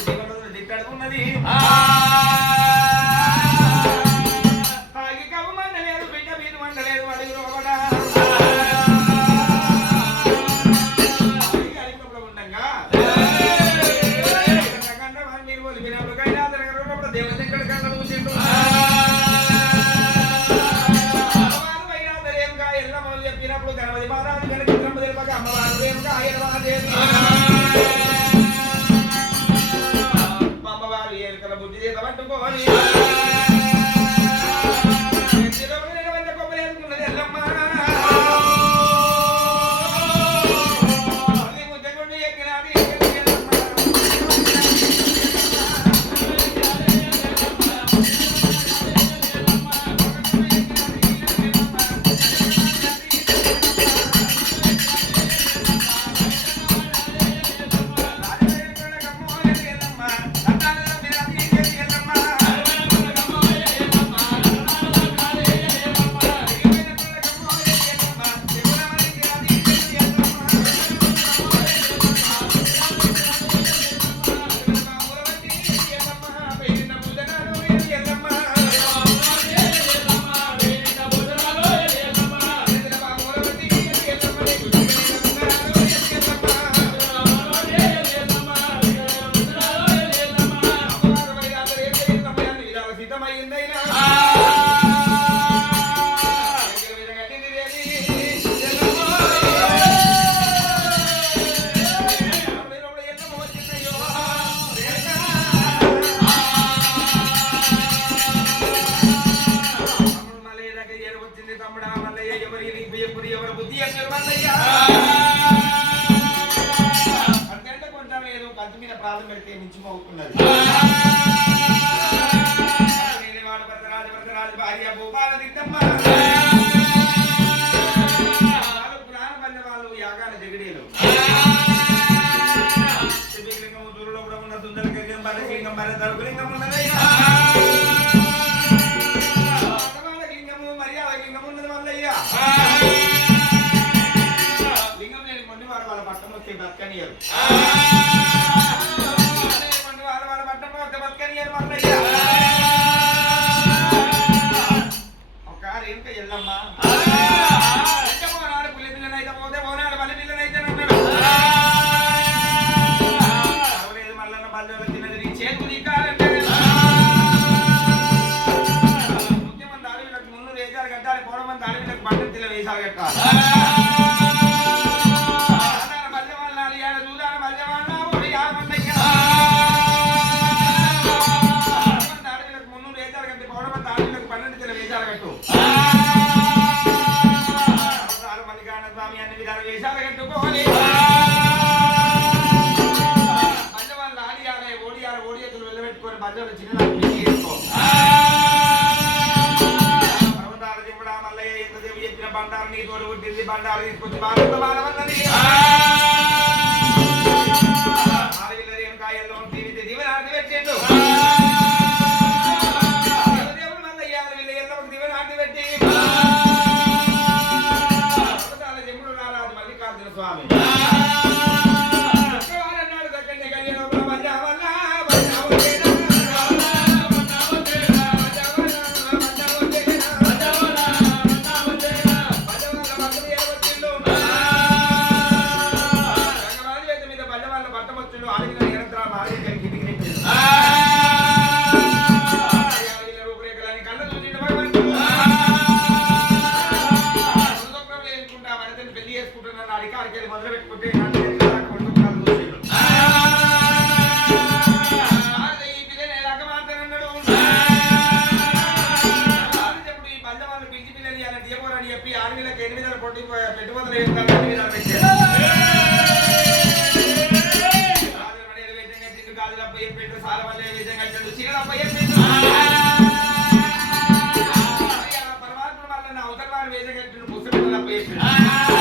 జీవనం আমি ఎవరు బుద్ధి ఎక్కడ మల్లయ్య అంతకంటే కొంచెం ఏదో కంచి మీద ప్రాణం పెడితే మించిపోతున్నది వాడు వరదరాజ భార్య భూపాల దిద్దమ్మ వాళ్ళు పురాణ పల్లె వాళ్ళు యాగాల జగడీలు. శివలింగము దూరంలో కూడా ఉన్న సుందరలింగం బలలింగం బల తలుపులింగం ఉన్నదయ్యా. మర్యాద లింగం ఉన్నది మల్లయ్య. బతకనియరు. మొండి వాడు వాళ్ళ పట్టం వస్తే బతకనియరు పోనాడు పులి పిల్లనైతే పోతే పోనాడు బలి పిల్లనైతే అన్నాడు పర్వాలేదు మల్లన్న నీ చేతులు అడవిలకు ముందు కట్టాలి పోవడం అడవిలకు తిల్ల వేసాలు కట్టాలి. పెట్టు. తిల్ల వేసాలు కట్టు మల్లికార్జున స్వామి అన్ని విధాలు వేషాలు కట్టుకోవాలి పల్లెవాళ్ళు ఆడియాలే ఓడియాలు వెళ్ళబెట్టుకొని చేసుకో. పర్వతాల మల్లయ్య చెప్పిన బండారు నీ తోడు పుట్టింది? బండారు తీసుకొచ్చి బాధ వేషం కట్టిండు, గాజుల అబ్బాయి పెట్టు, సాల వల్లే వేషం కట్టిండు, చీరల అబ్బాయి పెట్టు. పరమాత్ముడు వల్ల అవతల వాడు వేషం కట్టిండు, ముసలి అబ్బాయి